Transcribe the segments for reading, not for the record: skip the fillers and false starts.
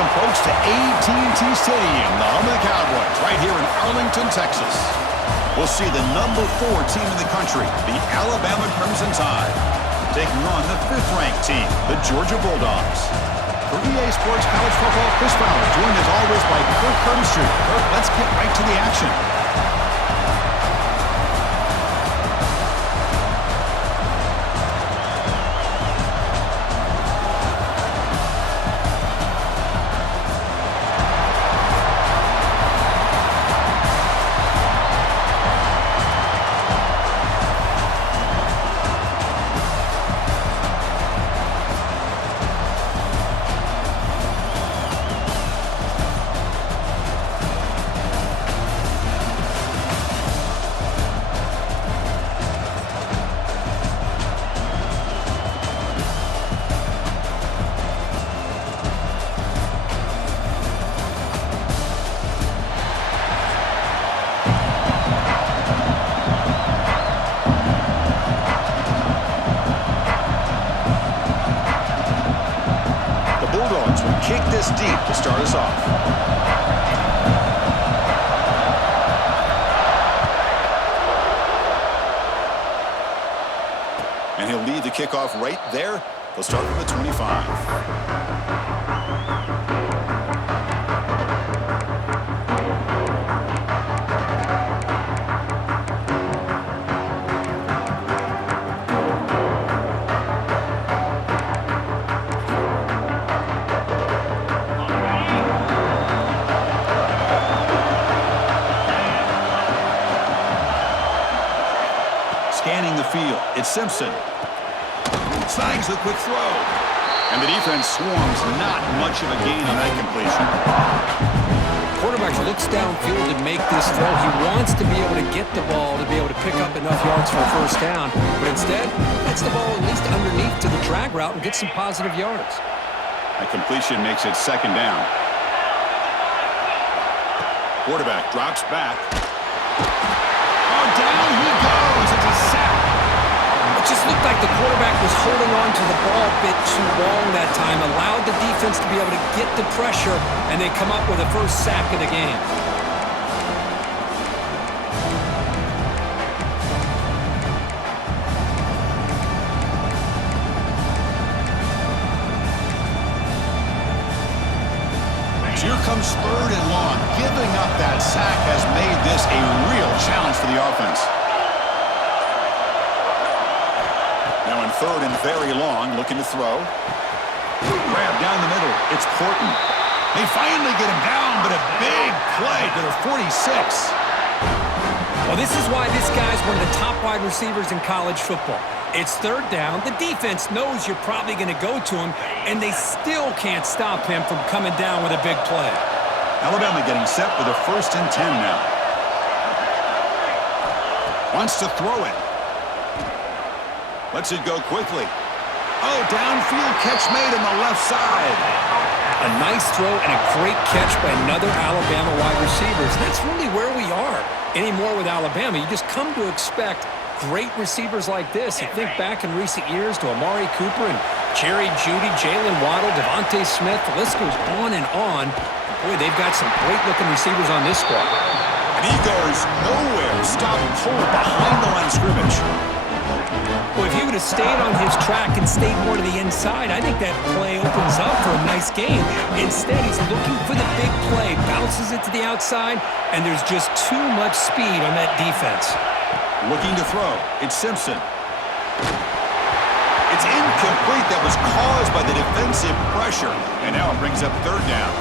Welcome, folks, to AT&T Stadium, the home of the Cowboys, right here in Arlington, Texas. We'll see the number 4 team in the country, the Alabama Crimson Tide, taking on the 5th-ranked team, the Georgia Bulldogs. For EA Sports College Football, Chris Fowler, joined as always by Kirk Herbstreit. Kirk, let's get right to the action. Bulldogs will kick this deep to start us off. And he'll lead the kickoff right there. They'll start from the 25. Scanning the field, it's Simpson. Snags the quick throw. And the defense swarms, not much of a gain on that completion. Quarterback looks downfield to make this throw. He wants to be able to get the ball to be able to pick up enough yards for a first down. But instead, gets the ball at least underneath to the drag route and gets some positive yards. That completion makes it 2nd down. Quarterback drops back. Oh, down he goes. It's a sack. It just looked like the quarterback was holding on to the ball a bit too long that time, allowed the defense to be able to get the pressure, and they come up with the first sack of the game. Here comes 3rd and long. Giving up that sack has made this a real challenge for the offense. Now in 3rd and very long, looking to throw. Grab down the middle. It's Horton. They finally get him down, but a big play to the 46. Well, this is why this guy's one of the top wide receivers in college football. It's 3rd down. The defense knows you're probably going to go to him, and they still can't stop him from coming down with a big play. Alabama getting set with a 1st and 10 now. Wants to throw it. Lets it go quickly. Oh, downfield catch made on the left side. A nice throw and a great catch by another Alabama wide receiver. That's really where we are anymore with Alabama. You just come to expect great receivers like this. You think back in recent years to Amari Cooper and Jerry Jeudy, Jalen Waddle, Devontae Smith. The list goes on and on. Boy, they've got some great-looking receivers on this squad. And he goes nowhere. Stop pulled behind the line of scrimmage. Well, if he would have stayed on his track and stayed more to the inside, I think that play opens up for a nice game. Instead, he's looking for the big play, bounces it to the outside, and there's just too much speed on that defense. Looking to throw. It's Simpson. It's incomplete. That was caused by the defensive pressure. And now it brings up 3rd down.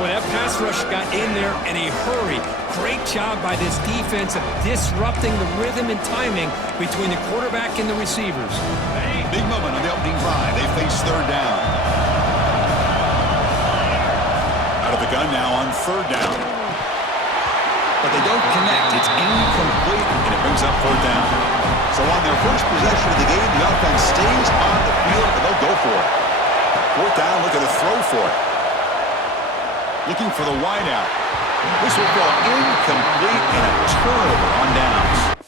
Boy, that pass rush got in there in a hurry. Great job by this defense of disrupting the rhythm and timing between the quarterback and the receivers. Big moment on the opening drive. They face 3rd down. Out of the gun now on 3rd down. But they don't connect. It's incomplete, and it brings up 4th down. So on their first possession of the game, the offense stays on the field, and they'll go for it. 4th down, looking to throw for it. Looking for the wideout. This will go incomplete and a turnover on downs.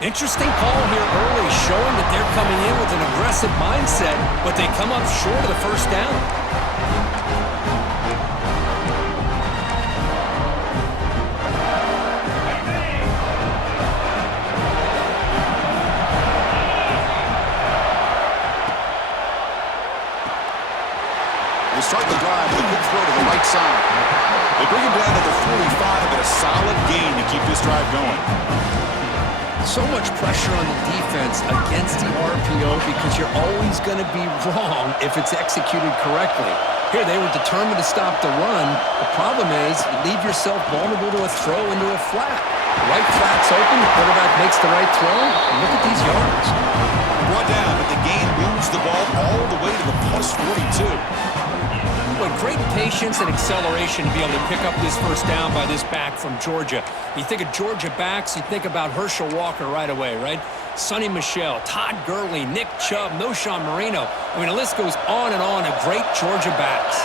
Interesting call here early, showing that they're coming in with an aggressive mindset, but they come up short of the first down. They start the drive with a good throw to the right side. They bring him down to the 45, and a solid gain to keep this drive going. So much pressure on the defense against the RPO because you're always going to be wrong if it's executed correctly. Here, they were determined to stop the run. The problem is you leave yourself vulnerable to a throw into a flat. The right flat's open, the quarterback makes the right throw, and look at these yards. Brought down, but the gain moves the ball all the way to the plus 42. Boy, great patience and acceleration to be able to pick up this first down by this back from Georgia. You think of Georgia backs, you think about Herschel Walker right away, right? Sonny Michel, Todd Gurley, Nick Chubb, Noshawn Marino. I mean, the list goes on and on of great Georgia backs.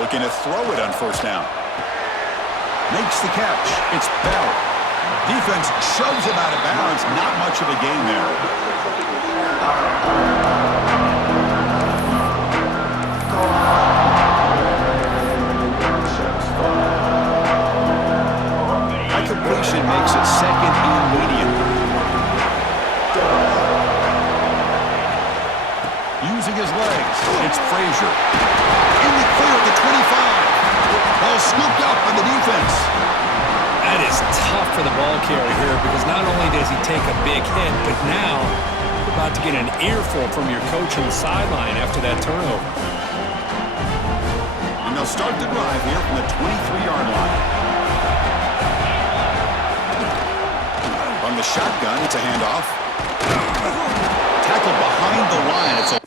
Looking to throw it on first down. Makes the catch. It's Bell. Defense shoves him out of bounds. Not much of a gain there. That completion makes it second and medium. Using his legs, it's Frazier. In the clear at the 25. Ball scooped up on the defense. That is tough for the ball carrier here because not only does he take a big hit, but now you're about to get an earful from your coach on the sideline after that turnover. And they'll start the drive here from the 23-yard line. On the shotgun, it's a handoff. Tackle behind the line. It's a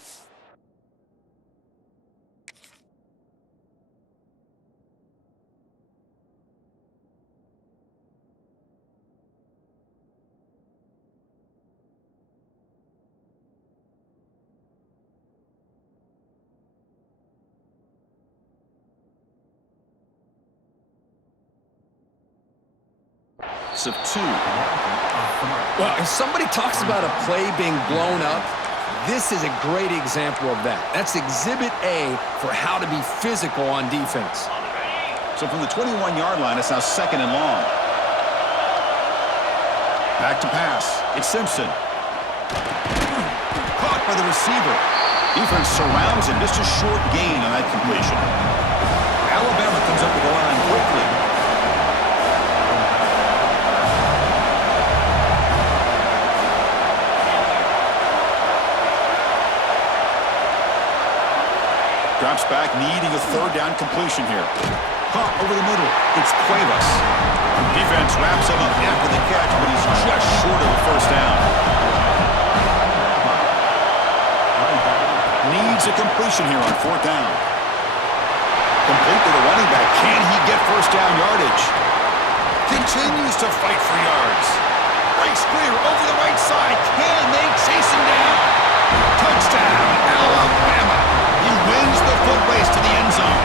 of 2. Well, if somebody talks about a play being blown up, this is a great example of that. That's exhibit A for how to be physical on defense. So from the 21-yard line, it's now second and long. Back to pass. It's Simpson. Caught by the receiver. Defense surrounds him. Just a short gain on that completion. Alabama comes up with the line quickly. Drops back, needing a third down completion here. Caught over the middle. It's Cuevas. Defense wraps him up after the catch, but he's just short of the first down. Needs a completion here on fourth down. Complete to the running back. Can he get first down yardage? Continues to fight for yards. Breaks clear over the right side. Can they chase him down? Touchdown, Alabama. He wins the foot race to the end zone.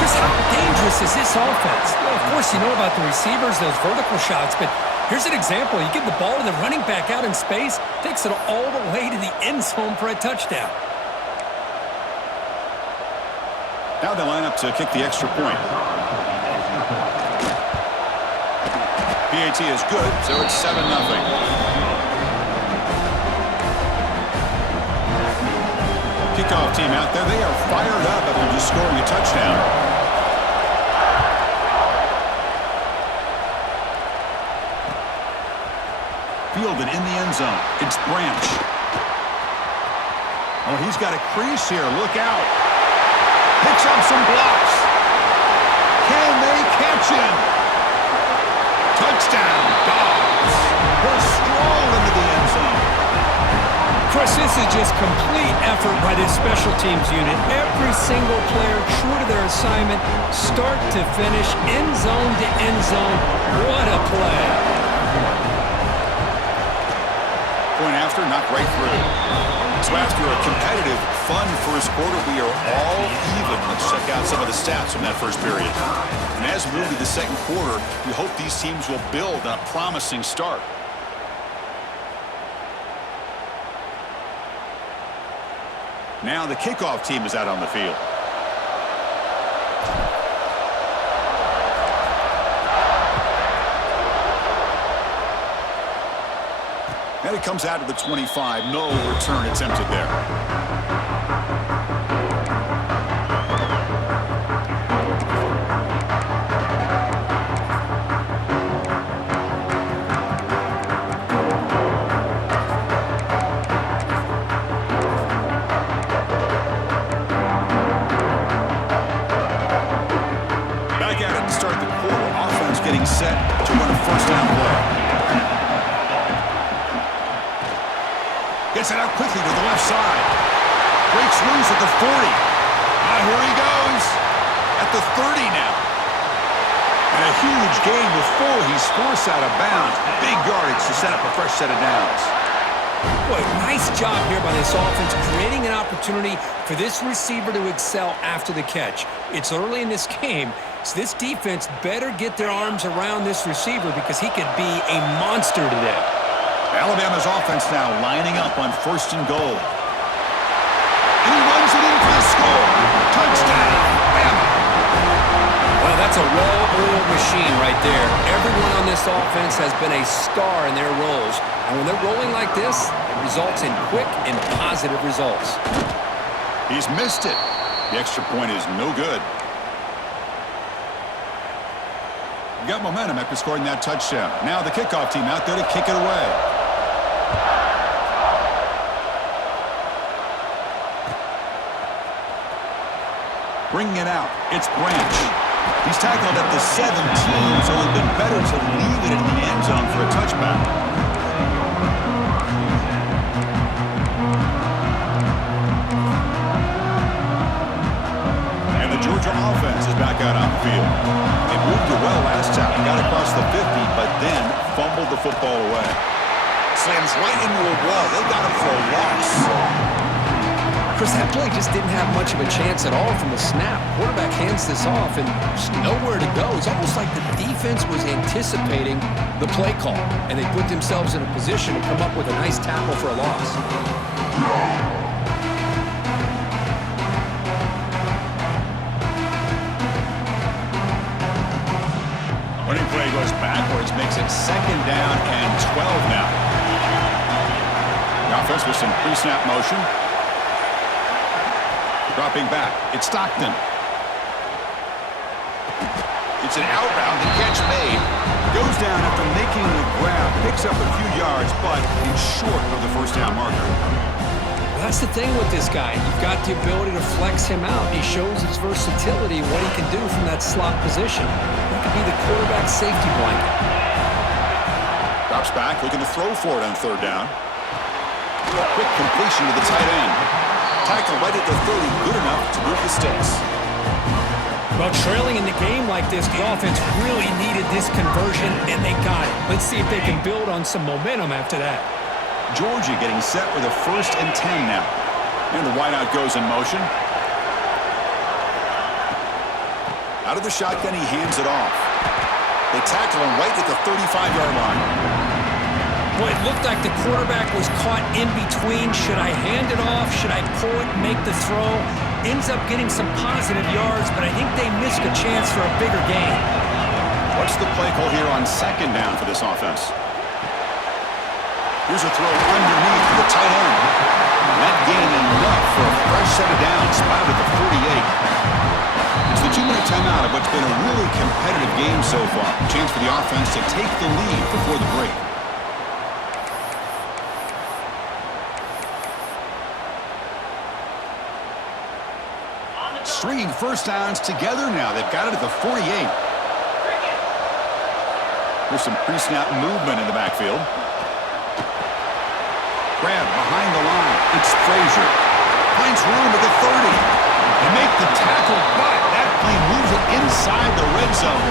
Chris, how dangerous is this offense? Well, of course, you know about the receivers, those vertical shots, but here's an example. You give the ball to the running back out in space, takes it all the way to the end zone for a touchdown. Now they line up to kick the extra point. PAT is good, so it's 7-0. Kickoff team out there. They are fired up after just scoring a touchdown. Fielded in the end zone. It's Branch. Oh, he's got a crease here. Look out. Picks up some blocks. Can they catch him? Touchdown, Dogs. He'll stroll into the end zone. Chris, this is just complete effort by this special teams unit. Every single player true to their assignment, start to finish, end zone to end zone. What a play. Point after, knocked right through. So after a competitive, fun first quarter, we are all even. Let's check out some of the stats from that first period. And as we move to the second quarter, we hope these teams will build on a promising start. Now the kickoff team is out on the field. And it comes out to the 25. No return attempted there. Back at it to start the quarter. Offense getting set to run a first down play. Gets it out quickly to the left side. Breaks loose at the 40. Here he goes. At the 30 now. And a huge gain before he's forced out of bounds. Big yardage to set up a fresh set of downs. Boy, nice job here by this offense, creating an opportunity for this receiver to excel after the catch. It's early in this game, so this defense better get their arms around this receiver because he could be a monster today. Alabama's offense now lining up on first and goal. And he runs it in for the score. Touchdown, Bama. Well, that's a well-oiled machine right there. Everyone on this offense has been a star in their roles. And when they're rolling like this, it results in quick and positive results. He's missed it. The extra point is no good. Got momentum after scoring that touchdown. Now the kickoff team out there to kick it away. Bringing it out, it's Branch. He's tackled at the 17, so it would have been better to leave it in the end zone for a touchback. And the Georgia offense is back out on the field. They moved it well last time, got across the 50, but then fumbled the football away. Slams right into a wall. They got him for a loss. Chris, that play just didn't have much of a chance at all from the snap. Quarterback hands this off and just nowhere to go. It's almost like the defense was anticipating the play call, and they put themselves in a position to come up with a nice tackle for a loss. Running play goes backwards, makes it second down and 12 now. The offense with some pre-snap motion. Dropping back, it's Stockton. It's an out route, the catch made. Goes down after making the grab, picks up a few yards, but he's short of the first down marker. Well, that's the thing with this guy. You've got the ability to flex him out. He shows his versatility and what he can do from that slot position. That could be the quarterback safety blanket. Drops back, looking to throw for it on third down. Quick completion to the tight end. Tackle right at the 30, good enough to move the sticks. Well, trailing in the game like this, the offense really needed this conversion, and they got it. Let's see if they can build on some momentum after that. Georgia getting set with a 1st and 10 now. And the wideout goes in motion. Out of the shotgun, he hands it off. They tackle him right at the 35-yard line. Boy, it looked like the quarterback was caught in between. Should I hand it off? Should I pull it, make the throw? Ends up getting some positive yards, but I think they missed a chance for a bigger gain. What's the play call here on second down for this offense? Here's a throw underneath for the tight end. That gain enough for a fresh set of downs, spotted at the 48. It's the 2-minute timeout of what's been a really competitive game so far. A chance for the offense to take the lead before the break. Stringing first downs together now. They've got it at the 48. There's some pre-snap movement in the backfield. Grab behind the line. It's Frazier. Finds room at the 30. They make the tackle, but that play moves it inside the red zone.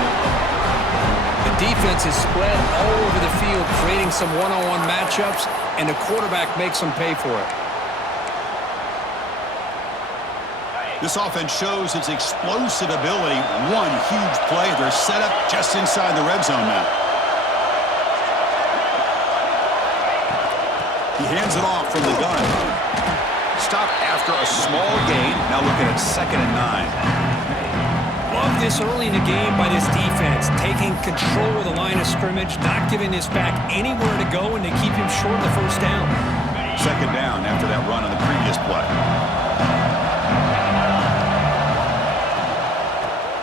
The defense is spread all over the field, creating some one-on-one matchups, and the quarterback makes them pay for it. This offense shows its explosive ability. One huge play. They're set up just inside the red zone now. He hands it off from the gun. Stop after a small gain. Now looking at 2nd and 9. Love this early in the game by this defense, taking control of the line of scrimmage, not giving this back anywhere to go, and to keep him short of the first down. 2nd down after that run on the previous play.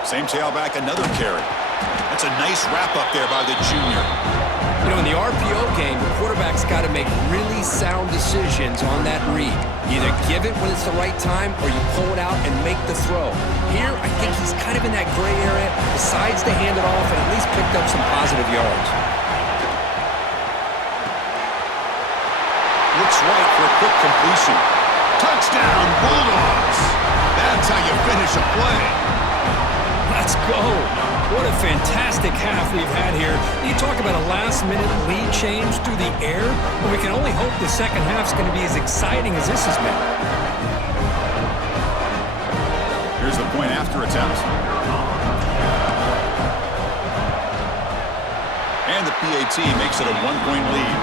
Same tailback, another carry. That's a nice wrap-up there by the junior. You know, in the RPO game, the quarterback's got to make really sound decisions on that read. You either give it when it's the right time or you pull it out and make the throw. Here, I think he's kind of in that gray area, decides to hand it off and at least picked up some positive yards. Looks right for a quick completion. Touchdown, Bulldogs! That's how you finish a play. Let's go. What a fantastic half we've had here. You talk about a last-minute lead change through the air, and we can only hope the second half's going to be as exciting as this has been. Here's the point after attempt. And the PAT makes it a 1-point lead.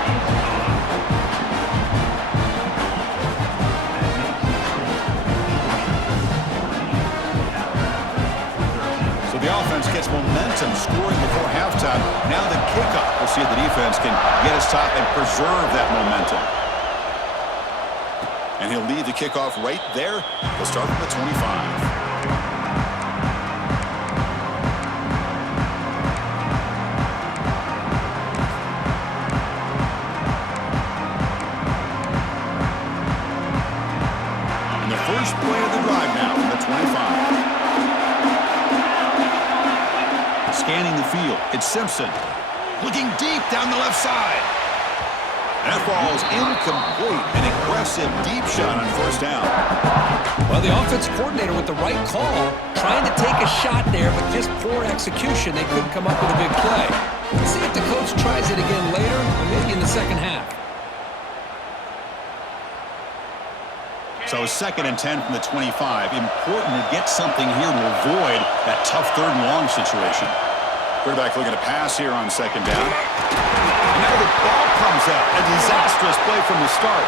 The offense gets momentum scoring before halftime. Now the kickoff. We'll see if the defense can get his top and preserve that momentum. And he'll lead the kickoff right there. He'll start from the 25. And the first play of the drive now from the 25. Scanning the field, it's Simpson. Looking deep down the left side. That ball's incomplete. An aggressive deep shot on first down. Well, the offensive coordinator with the right call, trying to take a shot there, but just poor execution. They couldn't come up with a big play. Let's see if the coach tries it again later, or maybe in the second half. So 2nd and 10 from the 25. Important to get something here to avoid that tough 3rd and long situation. Quarterback looking to pass here on 2nd down. And now the ball comes out. A disastrous play from the start.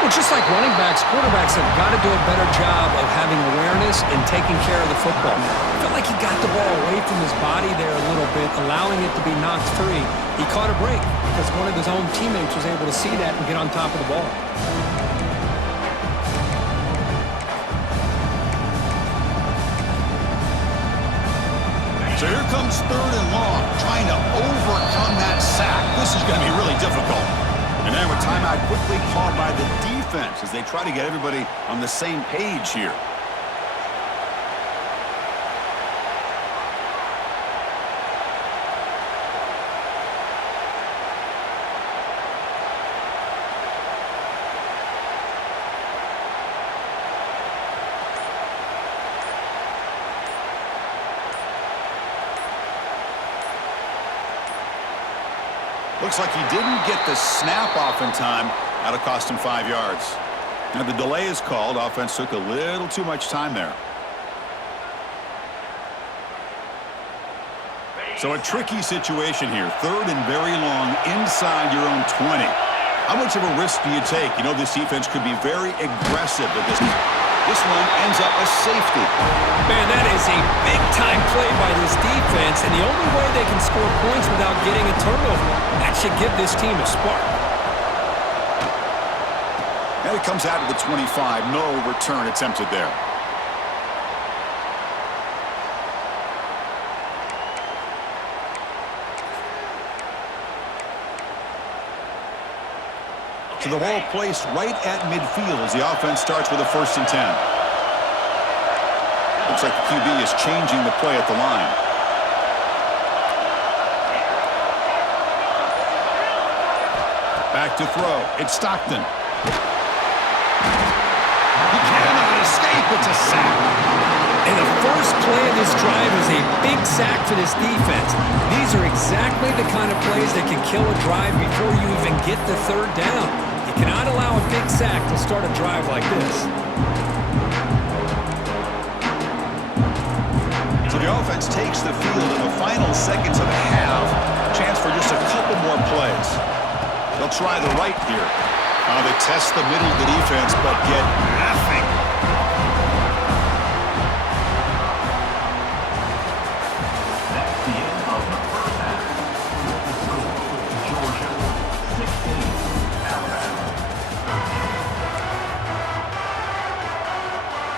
Well, just like running backs, quarterbacks have got to do a better job of having awareness and taking care of the football. I felt like he got the ball away from his body there a little bit, allowing it to be knocked free. He caught a break because one of his own teammates was able to see that and get on top of the ball. So here comes 3rd and long, trying to overcome that sack. This is going to be really difficult. And now a timeout quickly called by the defense as they try to get everybody on the same page here. Looks like he didn't get the snap off in time. That'll cost him 5 yards. Now the delay is called. Offense took a little too much time there. So a tricky situation here. 3rd and very long inside your own 20. How much of a risk do you take? You know this defense could be very aggressive with this. This one ends up a safety. Man, that is a big-time play by this defense, and the only way they can score points without getting a turnover. That should give this team a spark. And it comes out of the 25. No return attempted there. So the ball placed right at midfield as the offense starts with a 1st and 10. Looks like the QB is changing the play at the line. Back to throw. It's Stockton. He cannot escape. It's a sack. And the first play of this drive is a big sack for this defense. These are exactly the kind of plays that can kill a drive before you even get the 3rd down. You cannot allow a big sack to start a drive like this. So the offense takes the field in the final seconds of the half. Chance for just a couple more plays. They'll try the right here. They test the middle of the defense, but get nothing. That's the end of the first half. The score, Georgia 16, Alabama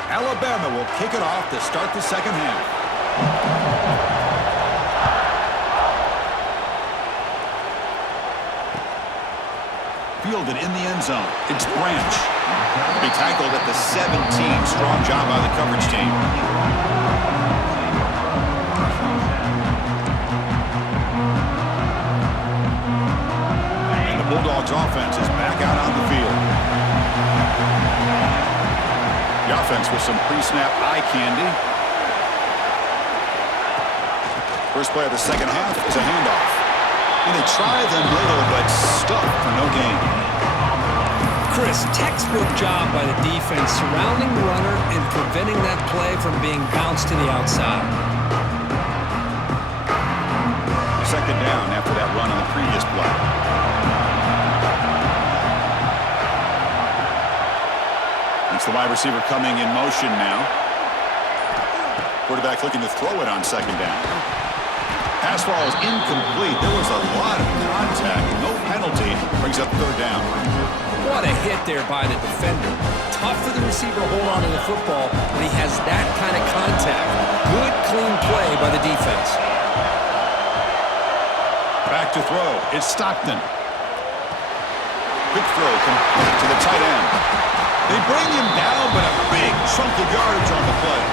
13. Alabama will kick it off to start the second half. Fielded in the end zone. It's Branch. He tackled at the 17. Strong job by the coverage team. And the Bulldogs offense is back out on the field. The offense with some pre-snap eye candy. First play of the second half is a handoff. And they try the middle, but stuck for no gain. Chris, textbook job by the defense surrounding the runner and preventing that play from being bounced to the outside. Second down after that run on the previous play. It's the wide receiver coming in motion now. Quarterback looking to throw it on second down. Pass ball is incomplete. There was a lot of contact. No penalty. Brings up third down. What a hit there by the defender. Tough for the receiver to hold on to the football when he has that kind of contact. Good, clean play by the defense. Back to throw. It's Stockton. Quick throw complete to the tight end. They bring him down, but a big chunk of yardage on the play.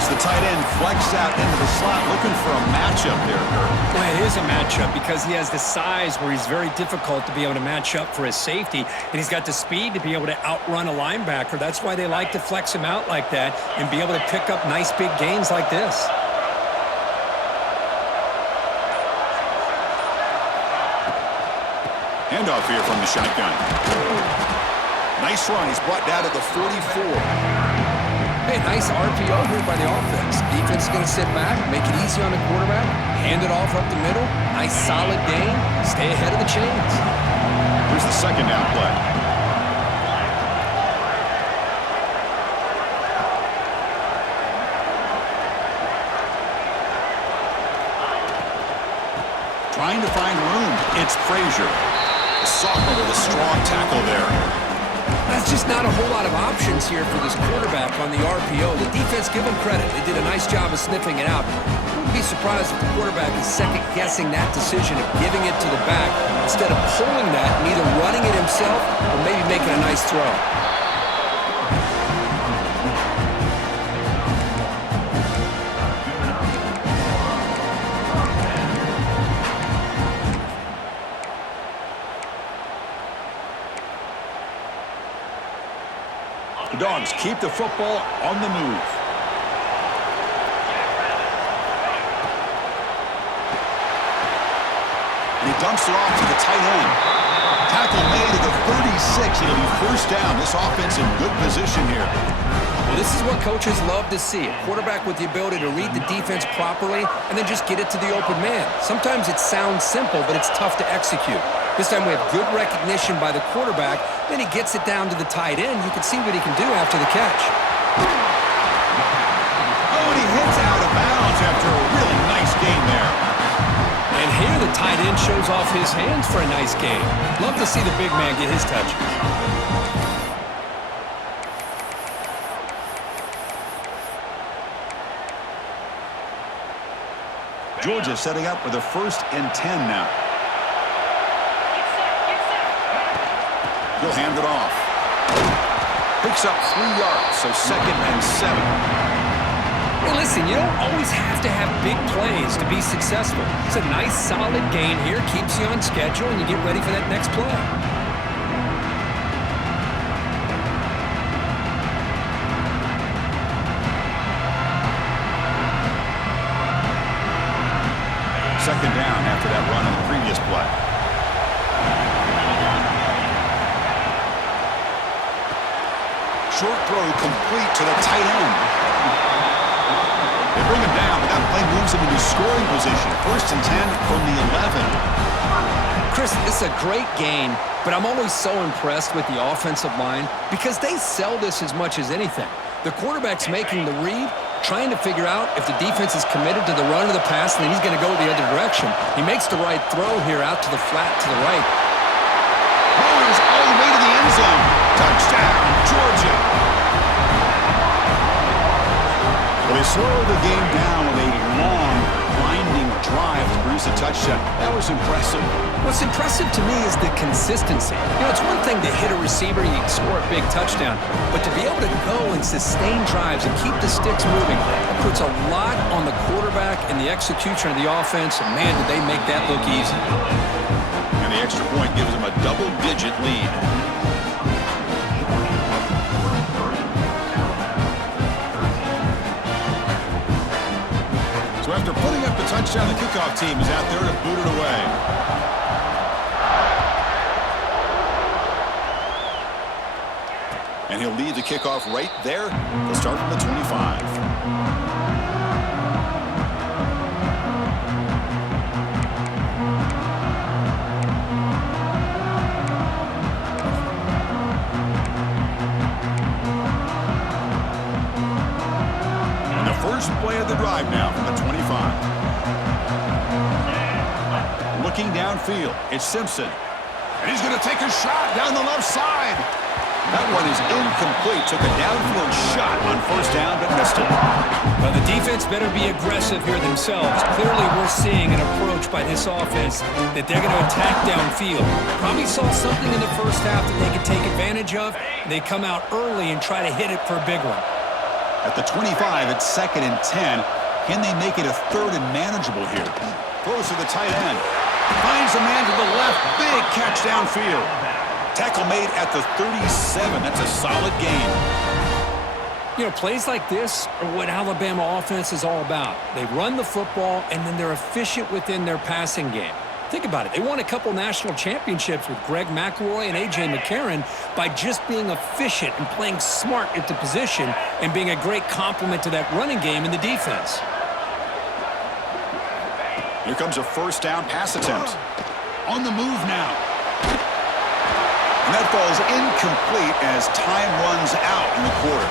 As the tight end flex out into the slot, looking for a matchup there, Kurt. Well, it is a matchup because he has the size where he's very difficult to be able to match up for his safety, and he's got the speed to be able to outrun a linebacker. That's why they like to flex him out like that and be able to pick up nice big gains like this. Handoff here from the shotgun. Nice run. He's brought down to the 44. Hey, nice RPO here by the offense. Defense is going to sit back, make it easy on the quarterback, hand it off up the middle. Nice solid gain. Stay ahead of the chains. Here's the second down play. Trying to find room. It's Frazier. The sophomore with a strong tackle there. That's just not a whole lot of options here for this quarterback on the RPO. The defense, give them credit. They did a nice job of sniffing it out. I wouldn't be surprised if the quarterback is second-guessing that decision of giving it to the back instead of pulling that and either running it himself or maybe making a nice throw. The Dogs keep the football on the move. And he dumps it off to the tight end. Tackle made at the 36. It'll be first down. This offense in good position here. Well, this is what coaches love to see. A quarterback with the ability to read the defense properly and then just get it to the open man. Sometimes it sounds simple, but it's tough to execute. This time we have good recognition by the quarterback. Then he gets it down to the tight end. You can see what he can do after the catch. Oh, and he hits out of bounds after a really nice game there. And here the tight end shows off his hands for a nice game. Love to see the big man get his touches. Georgia setting up with a 1st and 10 now. He'll hand it off. Picks up 3 yards, so 2nd and 7. Hey, listen, you don't always have to have big plays to be successful. It's a nice, solid gain here, keeps you on schedule, and you get ready for that next play. Second down after that run on the previous play. short throw complete to the tight end. They bring him down, but that play moves him into scoring position. 1st and 10 from the 11. Chris, it's a great game, but I'm always so impressed with the offensive line because they sell this as much as anything. The quarterback's making the read, trying to figure out if the defense is committed to the run or the pass, and then he's going to go the other direction. He makes the right throw here out to the flat to the right. Rolls all the way to the end zone. Touchdown, Georgia. Well, they slowed the game down with a long, winding drive to produce a touchdown. That was impressive. What's impressive to me is the consistency. You know, it's one thing to hit a receiver and you can score a big touchdown, but to be able to go and sustain drives and keep the sticks moving, that puts a lot on the quarterback and the execution of the offense, and man, did they make that look easy. And the extra point gives them a double-digit lead. So after putting up the touchdown, the kickoff team is out there to boot it away. And he'll lead the kickoff right there. They'll start from the 25. And the first play of the drive now from the 25. Looking downfield, it's Simpson. And he's going to take a shot down the left side. That one is incomplete. Took a downfield shot on 1st down, but missed it. Well, the defense better be aggressive here themselves. Clearly, we're seeing an approach by this offense that they're going to attack downfield. Probably saw something in the first half that they could take advantage of. They come out early and try to hit it for a big one. At the 25, it's 2nd and 10. Can they make it a 3rd and manageable here? Throws to the tight end. Finds a man to the left. Big catch downfield. Tackle made at the 37. That's a solid gain. You know, plays like this are what Alabama offense is all about. They run the football, and then they're efficient within their passing game. Think about it. They won a couple national championships with Greg McElroy and A.J. McCarron by just being efficient and playing smart at the position and being a great complement to that running game in the defense. Here comes a 1st down pass attempt. On the move now. And that falls incomplete as time runs out in the quarter.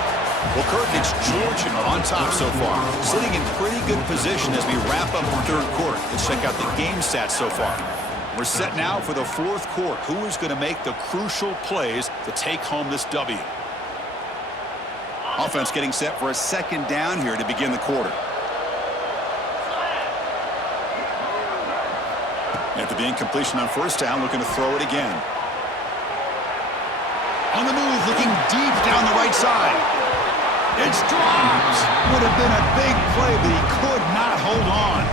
Well, Kirk, it's Georgia on top so far. Sitting in pretty good position as we wrap up the 3rd quarter. Let's check out the game stats so far. We're set now for the 4th quarter. Who is going to make the crucial plays to take home this W? Offense getting set for a 2nd down here to begin the quarter. After the incompletion on 1st down, looking to throw it again. On the move, looking deep down the right side. It's dropped. Would have been a big play, but he could not hold on.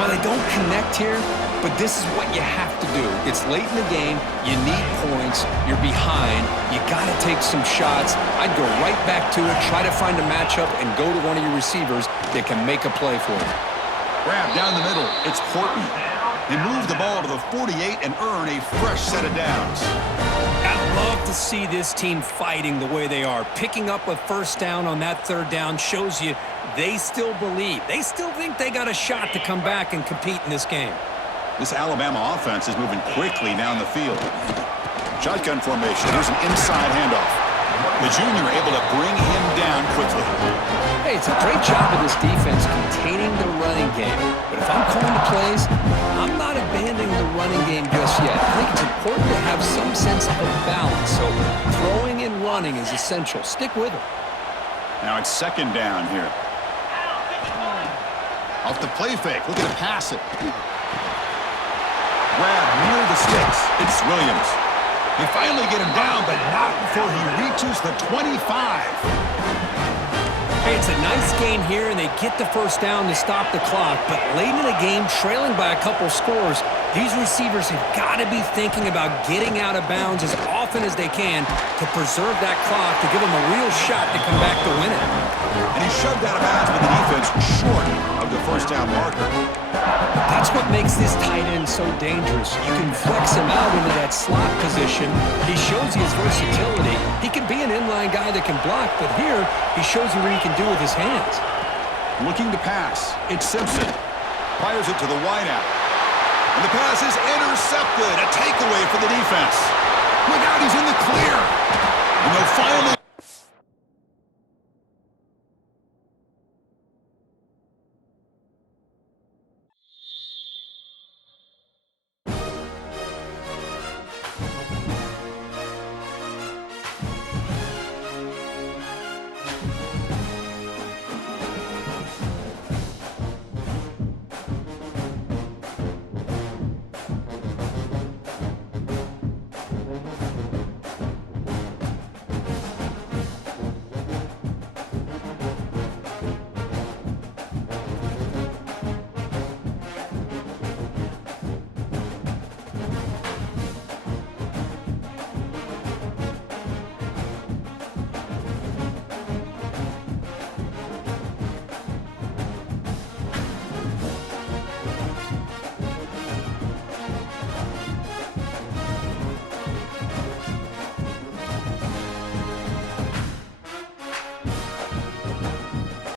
Well, they don't connect here, but this is what you have to do. It's late in the game. You need points. You're behind. You got to take some shots. I'd go right back to it, try to find a matchup, and go to one of your receivers that can make a play for you. Grab down the middle. It's Horton. They move the ball to the 48 and earn a fresh set of downs. I'd love to see this team fighting the way they are. Picking up a 1st down on that 3rd down shows you they still believe. They still think they got a shot to come back and compete in this game. This Alabama offense is moving quickly down the field. Shotgun formation. Here's an inside handoff. The junior able to bring him down quickly. Hey, it's a great job of this defense containing the running game. But if I'm calling the plays, I'm not abandoning the running game just yet. I think it's important to have some sense of balance. So throwing and running is essential. Stick with it. Now it's 2nd down here. Off the play fake. Looking to pass it. Grab near the sticks. It's Williams. They finally get him down, but not before he reaches the 25. Hey, it's a nice gain here, and they get the 1st down to stop the clock. But late in the game, trailing by a couple scores, these receivers have got to be thinking about getting out of bounds as often as they can to preserve that clock to give them a real shot to come back to win it. And he shoved out of bounds, but the defense defense short of the first down marker. That's what makes this tight end so dangerous. You can flex him out into that slot position. He shows you his versatility. He can be an inline guy that can block, but here he shows you what he can do with his hands. Looking to pass. It's Simpson. Fires it to the wideout. And the pass is intercepted. A takeaway for the defense. Look out, he's in the clear. And they'll finally